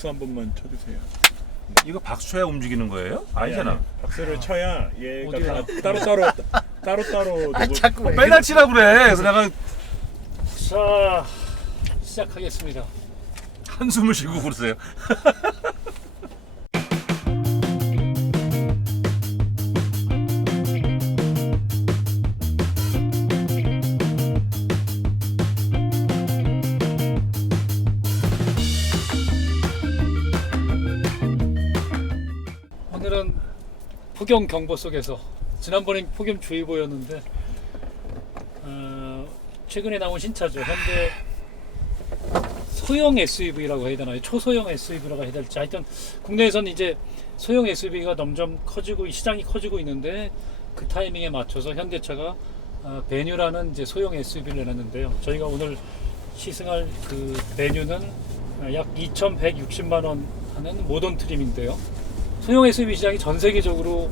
박수 한 번만 쳐주세요. 이거 박수 쳐야 움직이는 거예요? 아니잖아. 박수를 쳐야 얘가 어디야? 다 따로 아 자꾸 왜 빼달 치라 그래. 그래서 내가 자, 시작하겠습니다. 한숨을 쉬고 그러세요. 오늘은 폭염 경보 속에서, 지난번엔 폭염주의보였는데 최근에 나온 신차죠. 현대 소형 SUV라고 해야 되나요? 초소형 SUV라고 해야 될지, 하여튼 국내에선 이제 소형 SUV가 점점 커지고 시장이 커지고 있는데, 그 타이밍에 맞춰서 현대차가 베뉴라는 이제 소형 SUV를 내놨는데요. 저희가 오늘 시승할 그 베뉴는 약 2,160만 원 하는 모던 트림인데요. 소형 SUV 시장이 전 세계적으로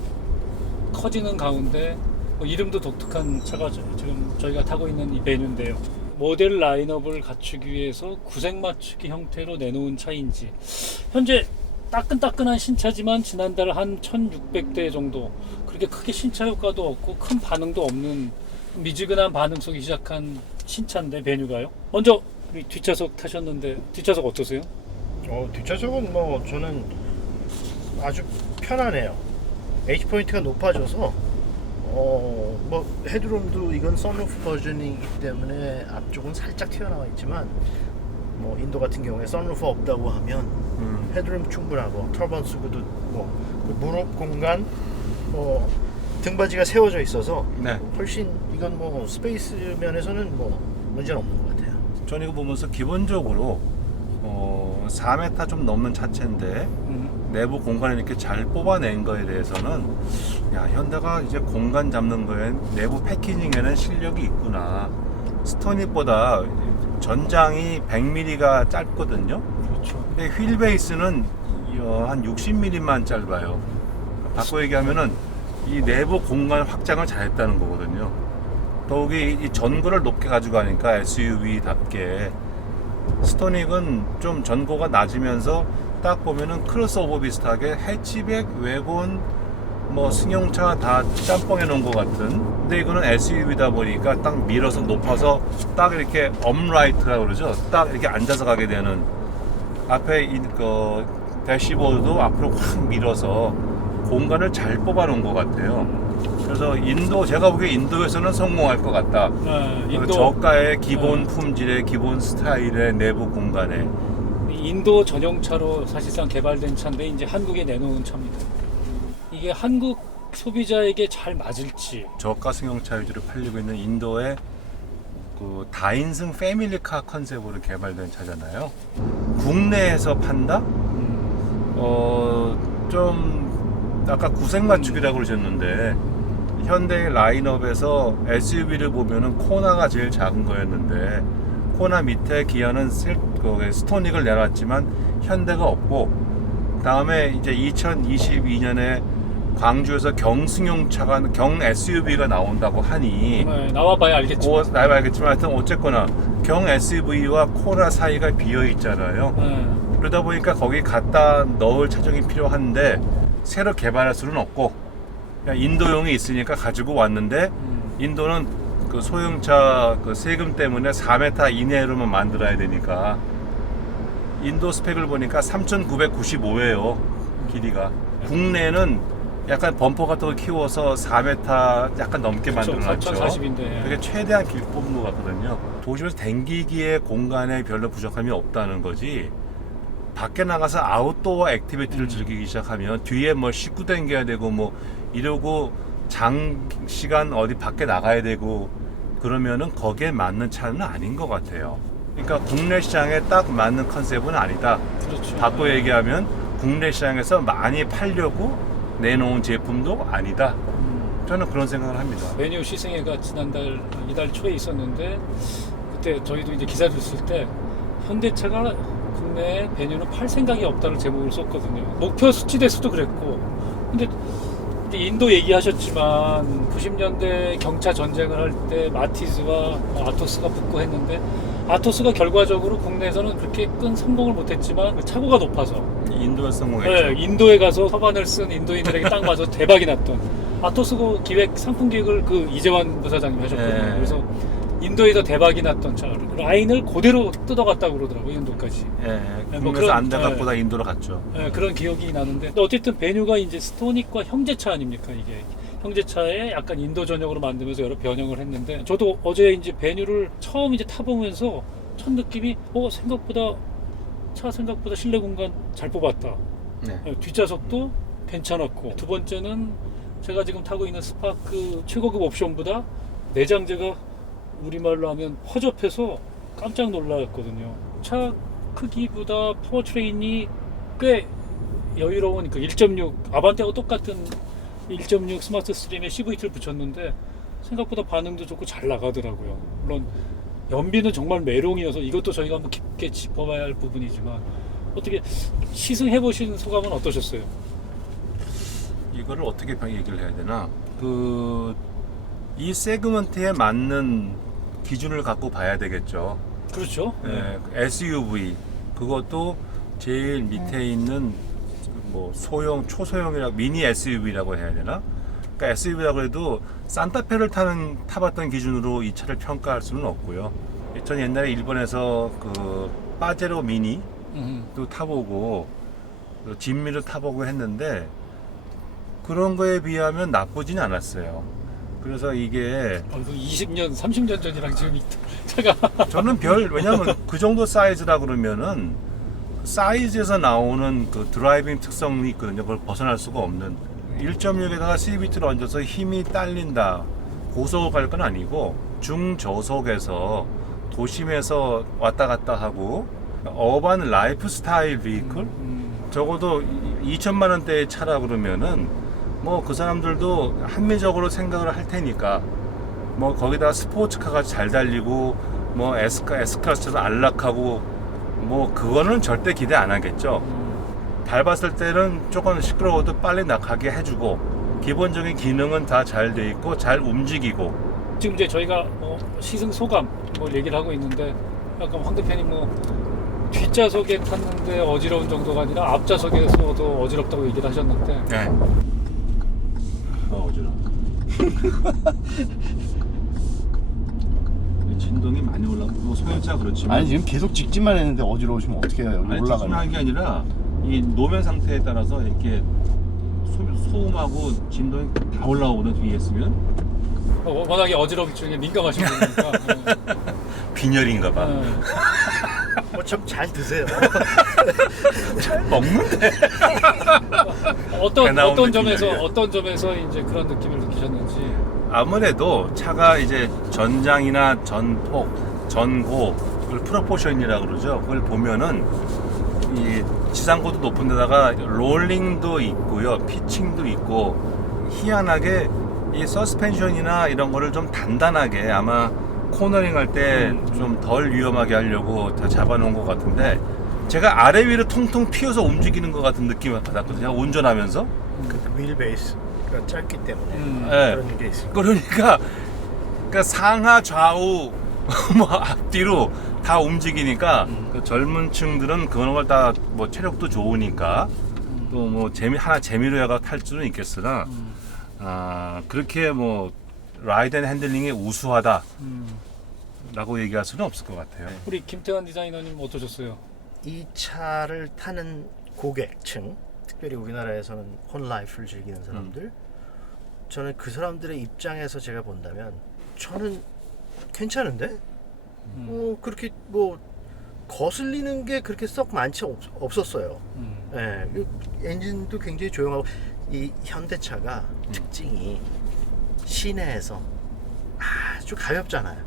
커지는 가운데 이름도 독특한 차가 지금 저희가 타고 있는 이 베뉴인데요. 모델 라인업을 갖추기 위해서 구색 맞추기 형태로 내놓은 차인지, 현재 따끈따끈한 신차지만 지난달 한 1600대 정도, 그렇게 크게 신차 효과도 없고 큰 반응도 없는 미지근한 반응 속에 시작한 신차인데, 베뉴가요. 먼저 우리 뒷좌석 타셨는데 뒷좌석 어떠세요? 뒷좌석은 뭐 저는 아주 편하네요. H 포인트가 높아져서 뭐 헤드룸도 이건 선루프 버전이기 때문에 앞쪽은 살짝 튀어나와 있지만, 뭐 인도 같은 경우에 선루프 없다고 하면 헤드룸 충분하고, 터번 수구도 그 무릎 공간, 등받이가 세워져 있어서 네. 훨씬 이건 뭐 스페이스 면에서는 뭐 문제는 없는 것 같아요. 저는 이거 보면서 기본적으로 4m 좀 넘는 차체인데 내부 공간을 이렇게 잘 뽑아낸 거에 대해서는, 야, 현대가 이제 공간 잡는 거에 내부 패키징에는 실력이 있구나. 스토닉보다 전장이 100mm가 짧거든요. 그렇죠. 근데 휠 베이스는 한 60mm만 짧아요. 바꿔 얘기하면은 이 내부 공간 확장을 잘했다는 거거든요. 더욱이 이 전고를 높게 가져가니까 SUV답게, 스토닉은 좀 전고가 낮으면서 딱 보면은 크로스오버 비슷하게 해치백, 외곤, 뭐 승용차 다 짬뽕해 놓은 것 같은. 근데 이거는 SUV다 보니까 딱 밀어서 높아서 딱 이렇게 업라이트라고 그러죠. 딱 이렇게 앉아서 가게 되는, 앞에 그 대시보드도 앞으로 확 밀어서 공간을 잘 뽑아 놓은 것 같아요. 그래서 제가 보기에 인도에서는 성공할 것 같다. 인도, 저가의 기본 품질의 기본 스타일의 내부 공간에. 인도 전용차로 사실상 개발된 차인데 이제 한국에 내놓은 차입니다. 이게 한국 소비자에게 잘 맞을지. 저가 승용차 위주로 팔리고 있는 인도의 그 다인승 패밀리카 컨셉으로 개발된 차잖아요. 국내에서 판다? 좀 아까 구색 맞추기라고 그러셨는데, 현대 라인업에서 SUV를 보면은 코나가 제일 작은 거였는데, 코나 밑에 기아는 스토닉을 내놨지만 현대가 없고, 다음에 이제 2022년에 광주에서 경승용차가, 경 SUV가 나온다고 하니, 나와봐야 알겠지만, 나와봐야 알겠지만 하여튼 어쨌거나 경 SUV와 코나 사이가 비어 있잖아요. 그러다 보니까 거기 갖다 넣을 차종이 필요한데 새로 개발할 수는 없고, 그냥 인도용이 있으니까 가지고 왔는데, 인도는 그 소형차 그 세금 때문에 4m 이내로만 만들어야 되니까 인도 스펙을 보니까 3,995예요 길이가. 국내는 약간 범퍼 같은 거 키워서 4m 약간 넘게 만들어놨죠. 3,040인데 그게 최대한 길 뽑은 것 같거든요. 도심에서 댕기기에 공간에 별로 부족함이 없다는 거지, 밖에 나가서 아웃도어 액티비티를 즐기기 시작하면 뒤에 뭐 싣고 댕겨야 되고 뭐 이러고 장시간 어디 밖에 나가야 되고 그러면은 거기에 맞는 차는 아닌 것 같아요. 그러니까 국내 시장에 딱 맞는 컨셉은 아니다. 그렇죠. 바꿔 얘기하면 국내 시장에서 많이 팔려고 내놓은 제품도 아니다. 저는 그런 생각을 합니다. 메뉴 시승회가 이달 초에 있었는데, 그때 저희도 이제 기사를 쓸 때 현대차가 국내에 베뉴는 팔 생각이 없다는 제목을 썼거든요. 목표 수치 대수도 그랬고. 근데 이제 인도 얘기하셨지만 90년대 경차 전쟁을 할 때 마티즈와 아토스가 붙고 했는데, 아토스가 결과적으로 국내에서는 그렇게 큰 성공을 못했지만 차고가 높아서 인도에 성공했죠. 네, 인도에 가서 서반을 쓴 인도인들에게 딱 맞아서 대박이 났던 아토스 그 기획 상품 기획을 그 이재환 부사장님이 하셨거든요. 네. 그래서 인도에서 대박이 났던 차 라인을 그대로 뜯어갔다고 그러더라고요. 인도까지. 예, 뭐 국내에서 그런- 안 돼갖고 다 인도로 갔죠. 네, 그런 기억이 나는데 어쨌든 베뉴가 이제 스토닉과 형제차 아닙니까 이게 형제차에 약간 인도 전역으로 만들면서 여러 변형을 했는데 저도 어제 이제 베뉴를 처음 이제 타보면서 첫 느낌이 생각보다 실내 공간 잘 뽑았다. 네. 뒷좌석도 괜찮았고 두 번째는 제가 지금 타고 있는 스파크 최고급 옵션보다 내장재가 우리말로 하면 허접해서 깜짝 놀랐거든요. 차 크기보다 파워트레인이 꽤 여유로운 그 1.6 아반떼하고 똑같은 1.6 스마트 스트림에 CVT를 붙였는데 생각보다 반응도 좋고 잘 나가더라고요. 물론 연비는 정말 메롱이어서 이것도 저희가 한번 깊게 짚어봐야 할 부분이지만 어떻게 시승해 보신 소감은 어떠셨어요? 이거를 어떻게 얘기를 해야 되나? 이 세그먼트에 맞는 기준을 갖고 봐야 되겠죠. 그렇죠. 예, SUV 그것도 제일 밑에 있는 뭐 소형, 초소형이라고 미니 SUV라고 해야 되나? 그러니까 SUV라고 해도 산타페를 타봤던 기준으로 이 차를 평가할 수는 없고요. 전 옛날에 일본에서 그 빠제로 미니도 타보고 진미를 타보고 했는데 그런 거에 비하면 나쁘진 않았어요. 그래서 이게 20년, 30년 전이랑 지금 이 차가 저는 왜냐면 그 정도 사이즈라 그러면은 사이즈에서 나오는 그 드라이빙 특성이 있거든요. 그걸 벗어날 수가 없는 1.6에다가 CVT를 얹어서 힘이 딸린다. 고속을 갈 건 아니고 중저속에서 도심에서 왔다 갔다 하고 어반 라이프 스타일 비클 적어도 2천만 원대의 차라 그러면은 뭐 그 사람들도 합리적으로 생각을 할 테니까 뭐 거기다 스포츠카가 잘 달리고 뭐 S클래스에서 안락하고 뭐 그거는 절대 기대 안 하겠죠. 밟았을 때는 조금 시끄러워도 빨리 나가게 해주고 기본적인 기능은 다 잘 돼 있고 잘 움직이고 지금 이제 저희가 뭐 시승 소감 뭐 얘기를 하고 있는데 약간 황 대표님 뭐 뒷좌석에 탔는데 어지러운 정도가 아니라 앞좌석에서도 어지럽다고 얘기를 하셨는데 네. 어지러워. 진동이 많이 올라가고 뭐 소형차 그렇지만 아니 지금 계속 직진만 했는데 어지러우시면 어떻게 해요? 여기 아니 올라가면. 직진하는 게 아니라 이 노면 상태에 따라서 이렇게 소음하고 진동이 다 올라오거든 뒤에 있으면 워낙에 어지럽증에 민감하신 분이니까 빈혈인가 봐. 좀 잘 드세요. 먹는데 배 어떤 나오는 점에서 빈혈이야. 어떤 점에서 이제 그런 느낌을 느끼셨는지 아무래도 차가 이제 전장이나 전폭, 전고 그걸 프로포션이라고 그러죠. 그걸 보면은 이 지상고도 높은 데다가 롤링도 있고요. 피칭도 있고 희한하게 이 서스펜션이나 이런 거를 좀 단단하게 아마 코너링 할 때 좀 덜 위험하게 하려고 다 잡아놓은 것 같은데 제가 아래 위로 통통 튀어서 움직이는 것 같은 느낌을 받았거든요. 운전하면서. 그 휠 베이스가 짧기 때문에 네. 그런 게 있어요. 그러니까 상하 좌우 뭐 앞뒤로 다 움직이니까 그 젊은 층들은 그런 걸 다 뭐 체력도 좋으니까 또 뭐 재미로 해가 탈 수는 있겠으나 그렇게 뭐 라이드 앤 핸들링이 우수하다 라고 얘기할 수는 없을 것 같아요. 우리 김태환 디자이너님 어떠셨어요? 이 차를 타는 고객층, 특별히 우리나라에서는 혼라이프를 즐기는 사람들, 저는 그 사람들의 입장에서 제가 본다면 저는 괜찮은데? 그렇게 뭐 거슬리는 게 그렇게 썩 많지 없었어요. 예, 이 엔진도 굉장히 조용하고 이 현대차가 특징이 시내에서 아주 가볍잖아요.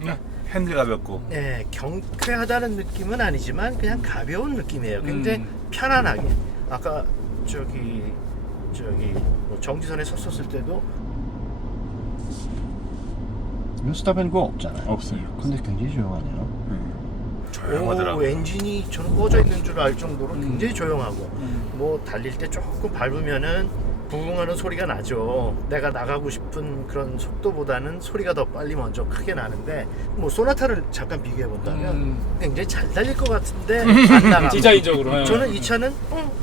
핸들 가볍고 네, 경쾌하다는 느낌은 아니지만 그냥 가벼운 느낌이에요. 굉장히 편안하게. 아까 저기 뭐 정지선에 섰었을 때도 스탑앤고 없잖아요. 없어요. 근데 굉장히 조용하네요. 조용하더라고요. 엔진이 저는 꺼져 있는 줄 알 정도로 굉장히 조용하고 뭐 달릴 때 조금 밟으면은 부응하는 소리가 나죠. 내가 나가고 싶은 그런 속도보다는 소리가 더 빨리 먼저 크게 나는데 뭐 소나타를 잠깐 비교해 본다면 굉장히 잘 달릴 것 같은데 안 나가. 디자인적으로. 저는 이 차는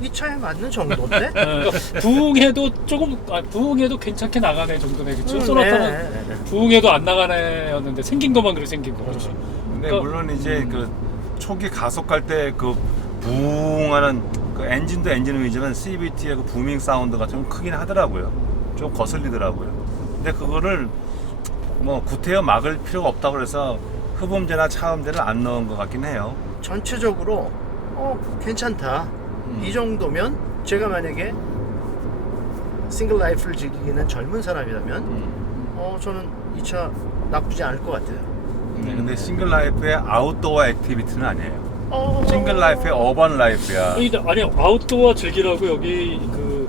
이 차에 맞는 정도인데. 그러니까 부응해도 조금 부응해도 괜찮게 나가네 정도네, 그렇죠? 소나타는 부응해도 안 나가네였는데 생긴 것만 그렇게 생긴 거. 그렇죠. 근데 그러니까- 물론 이제 그 초기 가속할 때 그 부응하는 그 엔진도 엔진음이지만 CVT의 그 부밍 사운드가 좀 크긴 하더라고요. 좀 거슬리더라고요. 근데 그거를 뭐 구태여 막을 필요가 없다고 그래서 흡음재나 차음재를 안 넣은 것 같긴 해요. 전체적으로 괜찮다. 이 정도면 제가 만약에 싱글 라이프를 즐기는 젊은 사람이라면 저는 이 차 나쁘지 않을 것 같아요. 네, 근데 싱글 라이프의 아웃도어 액티비티는 아니에요. 싱글 어. 라이프의 어반 라이프야. 아니 아웃도어 즐기라고 여기 그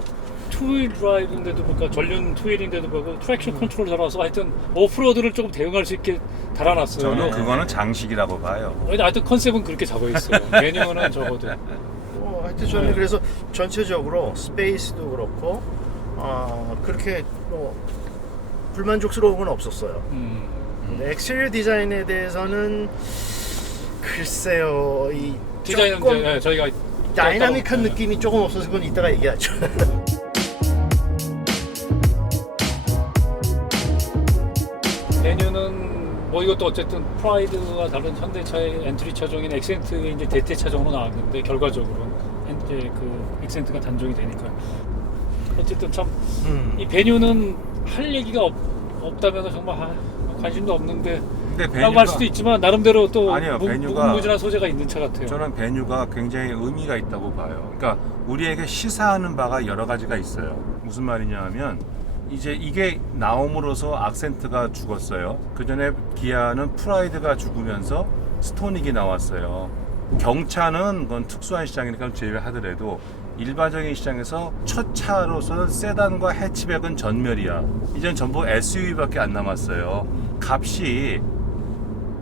투휠 드라이브인데도 그러니까 전륜 투휠인데도 그렇고 트랙션 컨트롤 달아서 하여튼 오프로드를 조금 대응할 수 있게 달아놨어요. 저는 그거는 장식이라고 봐요. 하여튼 컨셉은 그렇게 잡아 있어요. 메뉴는 적어도. 하여튼 저는 그래서 전체적으로 스페이스도 그렇고 그렇게 불만족스러운 건 없었어요. 근데 엑스테리어 디자인에 대해서는 글쎄요, 이 디자인은 조금 이제 저희가 다이나믹한 네. 느낌이 조금 없어서 그건 이따가 얘기하죠. 메뉴는 뭐 이것도 어쨌든 프라이드와 다른 현대차의 엔트리 차종인 엑센트의 이제 대체 차종으로 나왔는데 결과적으로 이제 그 엑센트가 단종이 되니까 어쨌든 참 이 베뉴는 할 얘기가 없다면 정말 관심도 없는데 근데 라고 할 수도 있지만 나름대로 또 아니요, 베뉴가- 무궁무진한 소재가 있는 차 같아요. 저는 베뉴가 굉장히 의미가 있다고 봐요. 그러니까 우리에게 시사하는 바가 여러 가지가 있어요. 무슨 말이냐 하면 이제 이게 나옴으로써 악센트가 죽었어요. 그 전에 기아는 프라이드가 죽으면서 스토닉이 나왔어요. 경차는 그건 특수한 시장이니까 제외하더라도 일반적인 시장에서 첫 차로서는 세단과 해치백은 전멸이야. 이젠 전부 SUV밖에 안 남았어요. 값이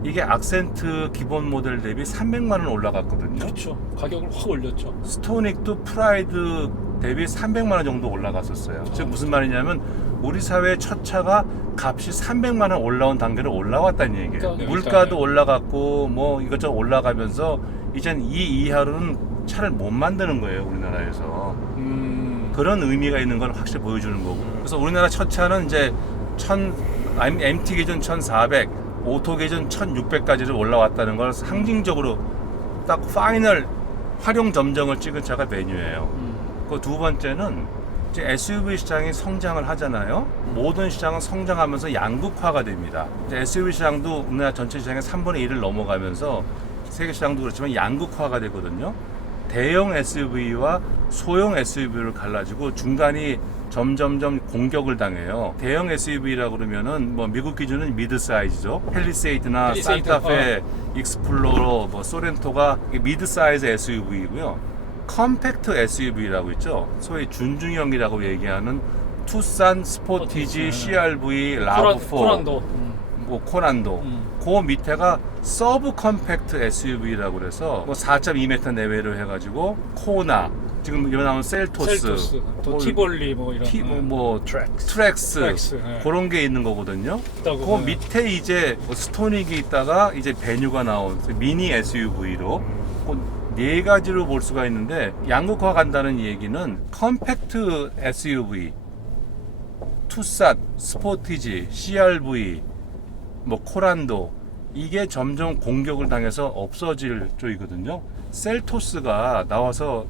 이게 악센트 기본 모델 대비 300만 원 올라갔거든요. 그렇죠. 가격을 확 올렸죠. 스토닉도 프라이드 대비 300만 원 정도 올라갔었어요. 즉 무슨 말이냐면 우리 사회의 첫 차가 값이 300만 원 올라온 단계로 올라왔다는 얘기예요. 그러니까 물가도 올라갔고 뭐 이것저것 올라가면서 이젠 이 이하로는 차를 못 만드는 거예요, 우리나라에서. 그런 의미가 있는 걸 확실히 보여주는 거고. 그래서 우리나라 첫 차는 이제 MT 기준 1400, 오토 기준 1600까지를 올라왔다는 걸 상징적으로 딱 파이널 활용 점정을 찍은 차가 베뉴예요. 그 두 번째는 이제 SUV 시장이 성장을 하잖아요. 모든 시장은 성장하면서 양극화가 됩니다. 이제 SUV 시장도 우리나라 전체 시장의 3분의 1을 넘어가면서 세계 시장도 그렇지만 양극화가 되거든요. 대형 SUV와 소형 SUV를 갈라지고 중간이 점점점 공격을 당해요. 대형 SUV라고 그러면은 뭐 미국 기준은 미드 사이즈죠. 펠리세이드나 펠리세이드, 산타페, 익스플로러, 뭐 소렌토가 미드 사이즈 SUV이고요. 컴팩트 SUV라고 있죠. 소위 준중형이라고 얘기하는 투싼, 스포티지, CRV, 라브4, 코란도. 뭐 코난도. 그 밑에가 서브 컴팩트 SUV라고 그래서 뭐 4.2m 내외로 해가지고 코나, 지금 이번 나온 셀토스, 또 뭐 티볼리 뭐 이런. 뭐 트랙스 네. 그런 게 있는 거거든요. 있다고, 그 네. 밑에 이제 뭐 스토닉이 있다가 이제 베뉴가 나온 미니 SUV로 네 가지로 볼 수가 있는데 양극화 간다는 얘기는 컴팩트 SUV, 투싼, 스포티지, CRV, 뭐 코란도 이게 점점 공격을 당해서 없어질 쪽이거든요. 셀토스가 나와서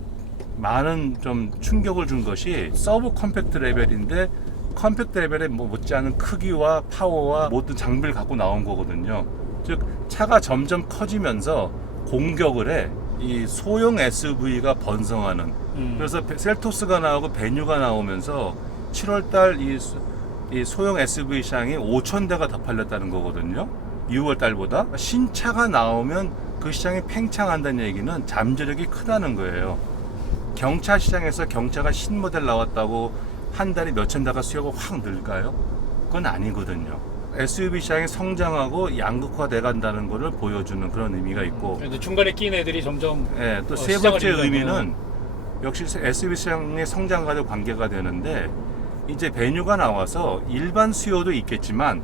많은 좀 충격을 준 것이 서브 컴팩트 레벨인데 컴팩트 레벨에 뭐 못지않은 크기와 파워와 모든 장비를 갖고 나온 거거든요. 즉 차가 점점 커지면서 공격을 해. 이 소형 SUV가 번성하는. 그래서 셀토스가 나오고 베뉴가 나오면서 7월달 이 소형 SUV 시장이 5,000대가 더 팔렸다는 거거든요. 6월 달보다 신차가 나오면 그 시장이 팽창한다는 얘기는 잠재력이 크다는 거예요. 경차 시장에서 경차가 신모델 나왔다고 한 달에 몇천 대가 수요가 확 늘까요? 그건 아니거든요. SUV 시장이 성장하고 양극화돼 간다는 것을 보여주는 그런 의미가 있고, 이제 중간에 끼인 애들이 점점 또 세 시장을 번째 이루려면. 의미는 역시 SUV 시장의 성장과도 관계가 되는데 이제 베뉴가 나와서 일반 수요도 있겠지만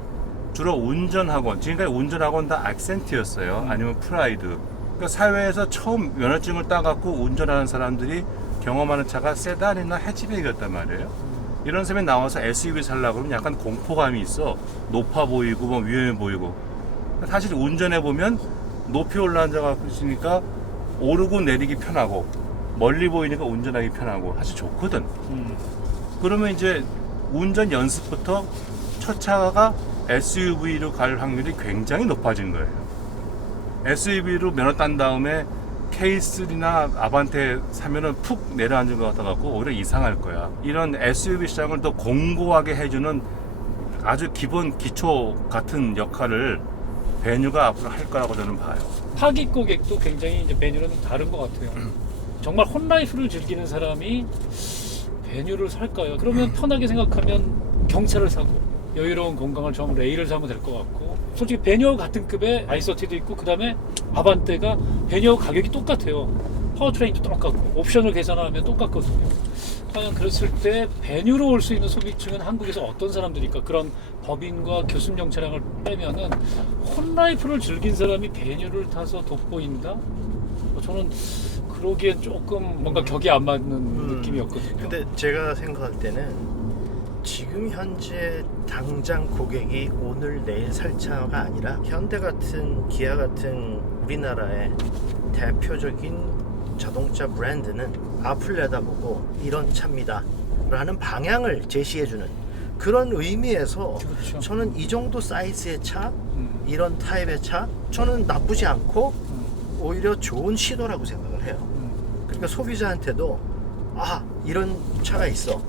주로 운전학원, 지금까지 운전학원 다 악센트였어요. 아니면 프라이드. 그러니까 사회에서 처음 면허증을 따갖고 운전하는 사람들이 경험하는 차가 세단이나 해치백이었단 말이에요. 이런 사람이 나와서 SUV 살려고 그러면 약간 공포감이 있어. 높아 보이고 뭐 위험해 보이고. 사실 운전해 보면 높이 올라앉아 있으니까 오르고 내리기 편하고 멀리 보이니까 운전하기 편하고 사실 좋거든. 그러면 이제 운전 연습부터 첫 차가 SUV로 갈 확률이 굉장히 높아진 거예요. SUV로 면허 딴 다음에 K3나 아반떼 사면은 푹 내려앉은 것 같아갖고 오히려 이상할 거야. 이런 SUV 시장을 더 공고하게 해주는 아주 기본 기초 같은 역할을 베뉴가 앞으로 할 거라고 저는 봐요. 타깃 고객도 굉장히 이제 베뉴는 다른 것 같아요. 정말 홈라이프를 즐기는 사람이 베뉴를 살까요? 그러면 편하게 생각하면 경차를 사고 여유로운 건강을 좀 레일을 사면 될 것 같고, 솔직히 베뉴 같은 급의 i30도 있고 그 다음에 아반떼가 베뉴 가격이 똑같아요. 파워트레인도 똑같고 옵션을 계산하면 똑같거든요. 과연 그랬을 때 베뉴로 올 수 있는 소비층은 한국에서 어떤 사람들일까? 그런 법인과 교습용 차량을 빼면은 홈라이프를 즐긴 사람이 베뉴를 타서 돋보인다? 저는 그러기엔 조금 뭔가 격이 안 맞는 느낌이었거든요. 근데 제가 생각할 때는 지금 현재 당장 고객이 오늘 내일 살 차가 아니라 현대 같은 기아 같은 우리나라의 대표적인 자동차 브랜드는 앞을 내다보고 이런 차입니다 라는 방향을 제시해주는 그런 의미에서 그렇죠. 저는 이 정도 사이즈의 차, 이런 타입의 차 저는 나쁘지 않고 오히려 좋은 시도라고 생각을 해요. 그러니까 소비자한테도 이런 차가 있어,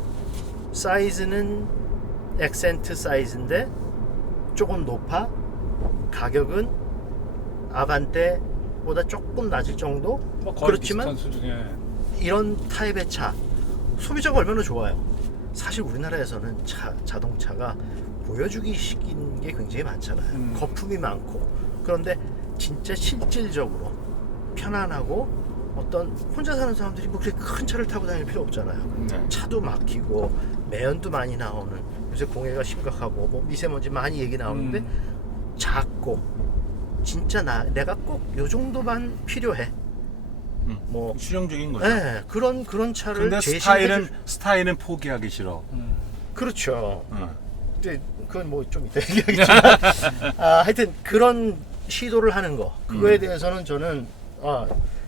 사이즈는 액센트 사이즈인데 조금 높아, 가격은 아반떼보다 조금 낮을 정도, 뭐 거의 그렇지만 비슷한 수준에. 이런 타입의 차 소비자가 얼마나 좋아요. 사실 우리나라에서는 자동차가 보여주기식인 게 굉장히 많잖아요. 거품이 많고. 그런데 진짜 실질적으로 편안하고, 어떤 혼자 사는 사람들이 뭐 그렇게 큰 차를 타고 다닐 필요 없잖아요. 네. 차도 막히고 매연도 많이 나오는, 요새 공해가 심각하고 뭐 미세먼지 많이 얘기 나오는데 작고 진짜 내가 꼭 요 정도만 필요해. 뭐 실용적인 거죠. 네, 그런 차를 근데 스타일은 포기하기 싫어. 그렇죠. 응. 근데 그건 뭐 좀 이따 얘기하겠지만 하여튼 그런 시도를 하는 거, 그거에 대해서는 저는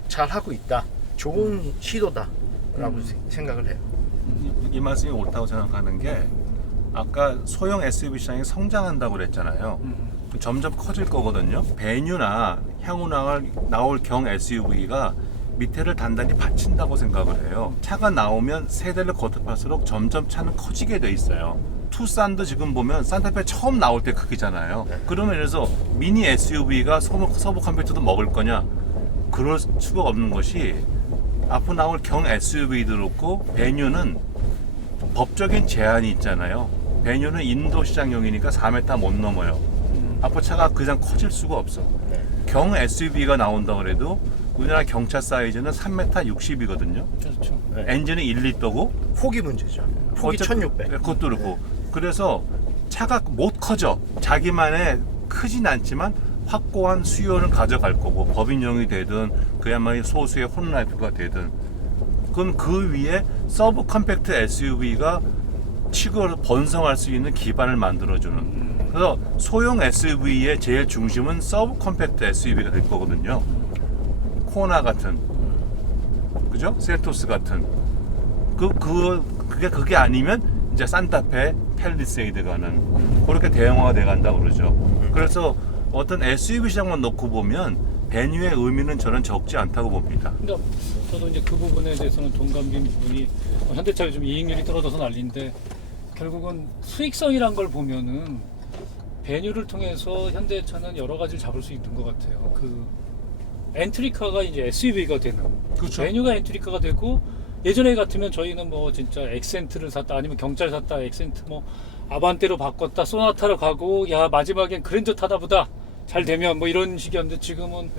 잘 하고 있다, 좋은 시도다라고 생각을 해요. 이 말씀이 옳다고 생각하는 게 아까 소형 SUV 시장이 성장한다고 그랬잖아요. 점점 커질 거거든요. 베뉴나 향후 나올 경 SUV가 밑에를 단단히 받친다고 생각을 해요. 차가 나오면 세대를 거듭할수록 점점 차는 커지게 돼 있어요. 투싼도 지금 보면 산타페 처음 나올 때 크기잖아요. 네. 그러면 그래서 미니 SUV가 서브 컴팩터도 먹을 거냐? 그럴 수가 없는 것이 앞으로 나올 경 SUV도 그렇고 베뉴는 법적인 제한이 있잖아요. 베뉴는 인도 시장용이니까 4m 못 넘어요. 앞으로 차가 그 이상 커질 수가 없어. 네. 경 SUV가 나온다 그래도 우리나라 경차 사이즈는 3m 60이거든요. 그렇죠. 네. 엔진은 1리터고 폭이 문제죠. 폭이 1600. 그것도 그렇고. 그래서 차가 못 커져. 자기만의 크진 않지만 확고한 수요를 가져갈 거고, 법인용이 되든 그야말로 소수의 홈라이프가 되든, 그럼 그 위에 서브 컴팩트 SUV가 치고 번성할 수 있는 기반을 만들어주는. 그래서 소형 SUV의 제일 중심은 서브 컴팩트 SUV가 될 거거든요. 코나 같은, 그죠? 셀토스 같은. 그게 아니면 이제 산타페, 팰리세이드 가는, 그렇게 대형화가 돼간다고 그러죠. 그래서 어떤 SUV 시장만 놓고 보면 베뉴의 의미는 저는 적지 않다고 봅니다. 그러니까 저도 이제 그 부분에 대해서는 동감인 부분이, 현대차 요즘 이익률이 떨어져서 난리인데 결국은 수익성이란 걸 보면은 베뉴를 통해서 현대차는 여러 가지를 잡을 수 있는 것 같아요. 그 엔트리카가 이제 SUV가 되는, 그렇죠. 베뉴가 엔트리카가 되고, 예전에 같으면 저희는 뭐 진짜 엑센트를 샀다, 아니면 경차를 샀다, 엑센트 뭐 아반떼로 바꿨다, 소나타로 가고, 야 마지막엔 그랜저 타다 보다 잘 되면 뭐 이런 식이었는데, 지금은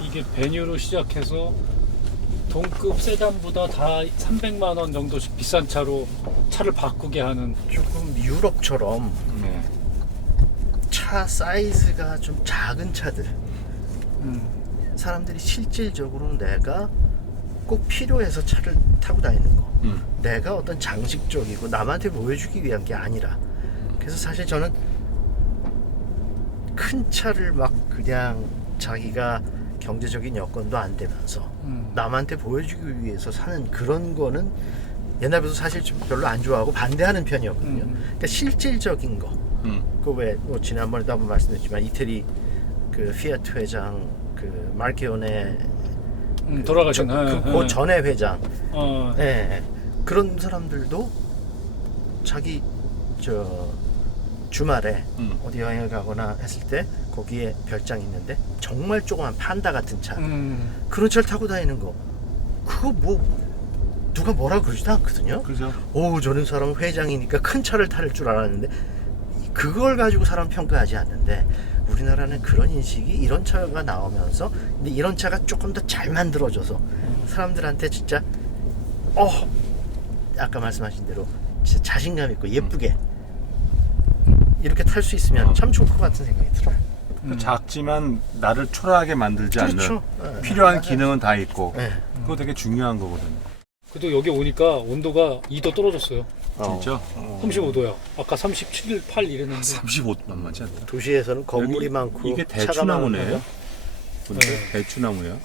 이게 베뉴로 시작해서 동급 세단보다 다 300만 원 정도씩 비싼 차로 차를 바꾸게 하는. 조금 유럽처럼 네. 차 사이즈가 좀 작은 차들 음. 사람들이 실질적으로 내가 꼭 필요해서 차를 타고 다니는 거 내가 어떤 장식적이고 남한테 보여주기 위한 게 아니라 그래서 사실 저는 큰 차를 막 그냥 자기가 경제적인 여건도 안 되면서 남한테 보여주기 위해서 사는 그런 거는 옛날부터 사실 좀 별로 안 좋아하고 반대하는 편이었거든요. 그러니까 실질적인 거 그 왜 뭐 지난번에도 한번 말씀드렸지만 이태리 그 피아트 회장 그 마르케오네 돌아가신. 그 전에 회장 어, 예, 그런 사람들도 자기 저 주말에 어디 여행을 가거나 했을 때 거기에 별장 있는데 정말 조그만 판다 같은 차 그런 차를 타고 다니는 거 그거 뭐 누가 뭐라 그러지도 않거든요. 그죠? 오 저런 사람은 회장이니까 큰 차를 탈 줄 알았는데 그걸 가지고 사람 평가하지 않는데 우리나라는 그런 인식이 이런 차가 나오면서 근데 이런 차가 조금 더 잘 만들어져서 사람들한테 진짜 아까 말씀하신 대로 진짜 자신감 있고 예쁘게 이렇게 탈 수 있으면 참 좋을 것 같은 생각이 들어요. 작지만 나를 초라하게 만들지 그렇죠. 않는 네. 필요한 기능은 다 있고 네. 그거 되게 중요한 거거든요. 그래도 여기 오니까 온도가 2도 떨어졌어요. 진짜? 35도야. 아까 37, 8 이랬는데. 35도 만만치 않다. 도시에서는 건물이 여기 많고 이게 차가 대추나무네요. 많아요. 근데 대추나무야.